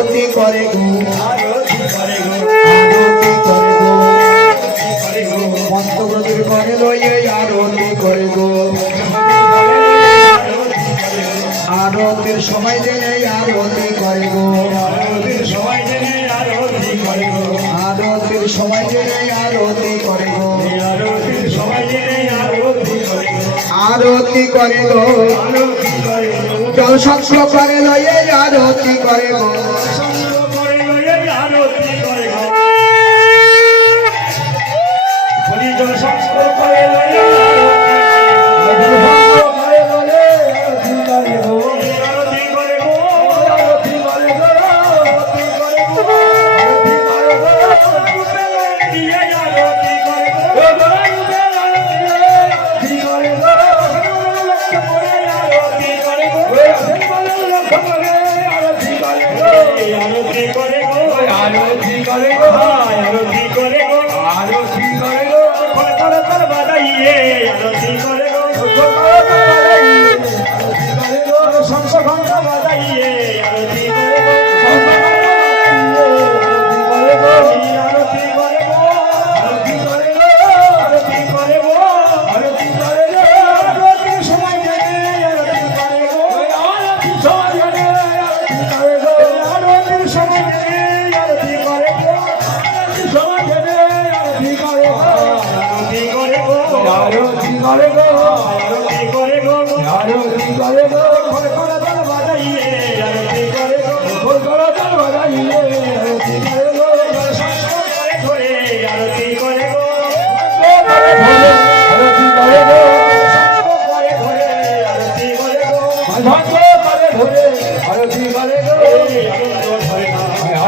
আরতি করে গো মন্ত্রব্রতের ঘরে লইয়ে আরতি করে গো আরতির সময় জেনে আরতি করে গো আরতির সময় জেনে আরতি করে গো আরতির সময় জেনে আরতি করে গো আরতির সময় জেনে আরতি করে গো আরতি করে গো জল সংস্কার করে লইয়ে আরতি করে গো জল সংস্কার করে লইয়ে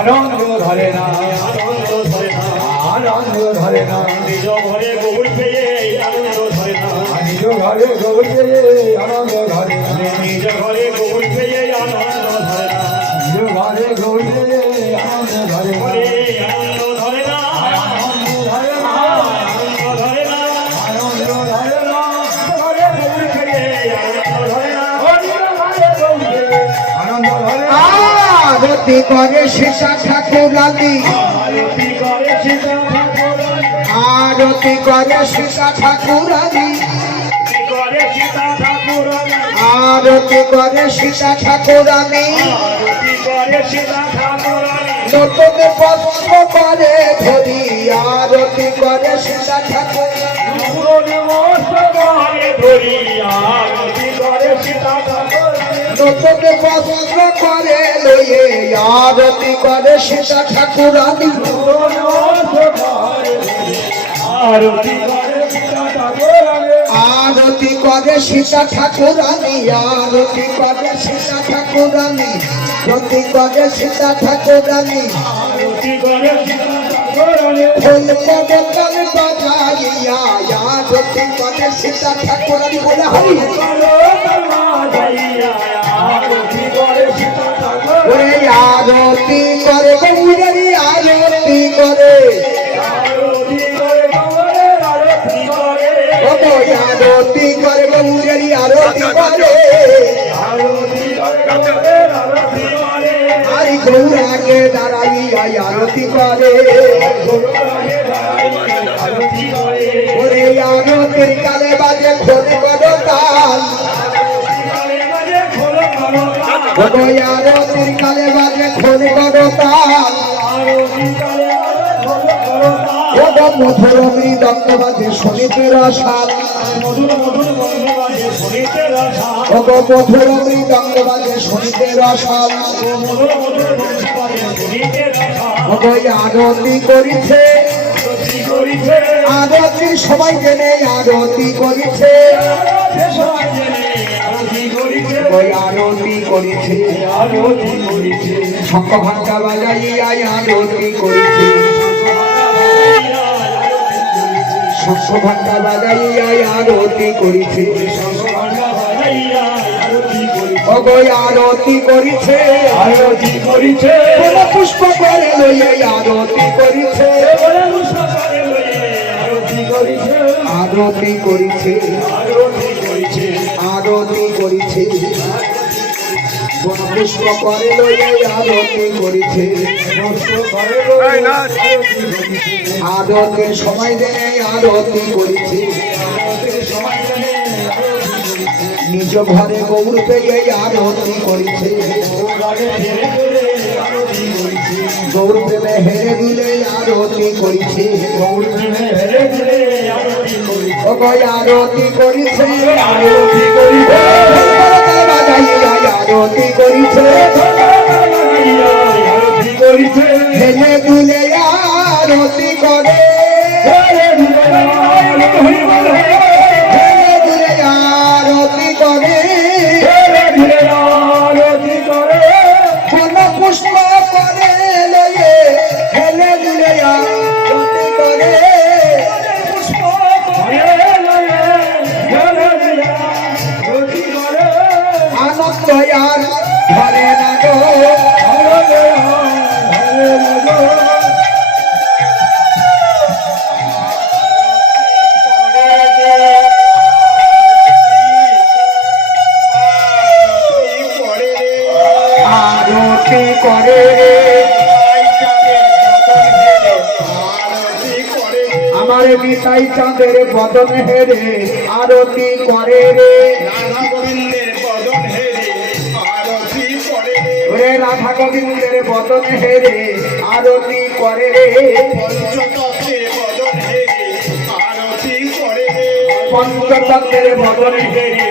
আনন্দ ধরে না আনন্দ ধরে না নিজ ঘরে গোবর পেয়ে আনন্দ ধরে না নিজ ঘরে গোবর পেয়ে আনন্দ ধরে না নিজ ঘরে গোবর পেয়ে আনন্দ ধরে না নিজ ঘরে গোবর পেয়ে আনন্দ ধরে না আনন্দ ধরে না আনন্দ ধরে না আনন্দ ধরে না আনন্দ ধরে না ঘরে গোবর পেয়ে আনন্দ ধরে না আনন্দ ধরে না আরতি করে সীতা ঠাকুরানী আরতি করে সীতা ঠাকুরানী আরতি করে সীতা ঠাকুরানী আরতি করে সীতা ঠাকুরানী নতুন বস্ত্র করে ধরি আরতি করে সীতা ঠাকুরানী নতুন বস্ত্র করে লইয়ে আরতি করে সীতা ঠাকুরানী আরতি করে সীতা ঠাকুরানী আরতি করে সীতা ঠাকুরানী আরতি করে সীতা ঠাকুরানী আরতি করে সীতা ঠাকুরানী আরতি করে সীতা ঠাকুরানী ফুল কদল বাজাইয়া আরতি করে সীতা ঠাকুরানী বলে হরি আরতি করে সীতা ঠাকুরানী আরতি করে গৌরী আরতি করে আরতি করে গৌরী আরতি করে আরে গৌরাকে দাঁড়াইয়া আরতি করে ওরে আরতির কালে বাজে খোলে বড় তাল আরতির কালে বাজে খোলে বড় তাল মধুর মৃদঙ্গ বাজে শনিতের সাল মধুর মৃদঙ্গ বাজে শনিতের সাল আরতি করিছে আরতির সবাই জেনে আরতি করিছে আরতি করিছে শঙ্খ ঘণ্টা বাজাইয়া আরতি করিছে শঙ্খ ঘণ্টা বাজাইয়া আরতি করিছে আরতি করিছে আরতি করিছে পুষ্প করে লইয়া আরতি করিছে আরতি আরতি করিছে আরতি করিছে পুষ্প করে লইয়া আরতি করিছে আরতির সময় দেনে আরতি করিছে নিজ ঘরে গৌর পেয়ে আরতি করিছে গৌর প্রেমে হেরে দিলে আরতি করিছে আরতি করিছে আরতি করিছে হেলে দিলে আরতি করে হেলে দিলে আরতি করে কোন পুষ্প করে লয়ে হেলে দিলে আরতি করে আনন্দ আর ধরে না গো আরতি করে আমার নিতাই চাঁদের বদন হেরে আরতি করে রে ওরে রাধা গোবিন্দের বদন হেরে আরতি করে রে পঞ্চতত্ত্বের বদন হেরে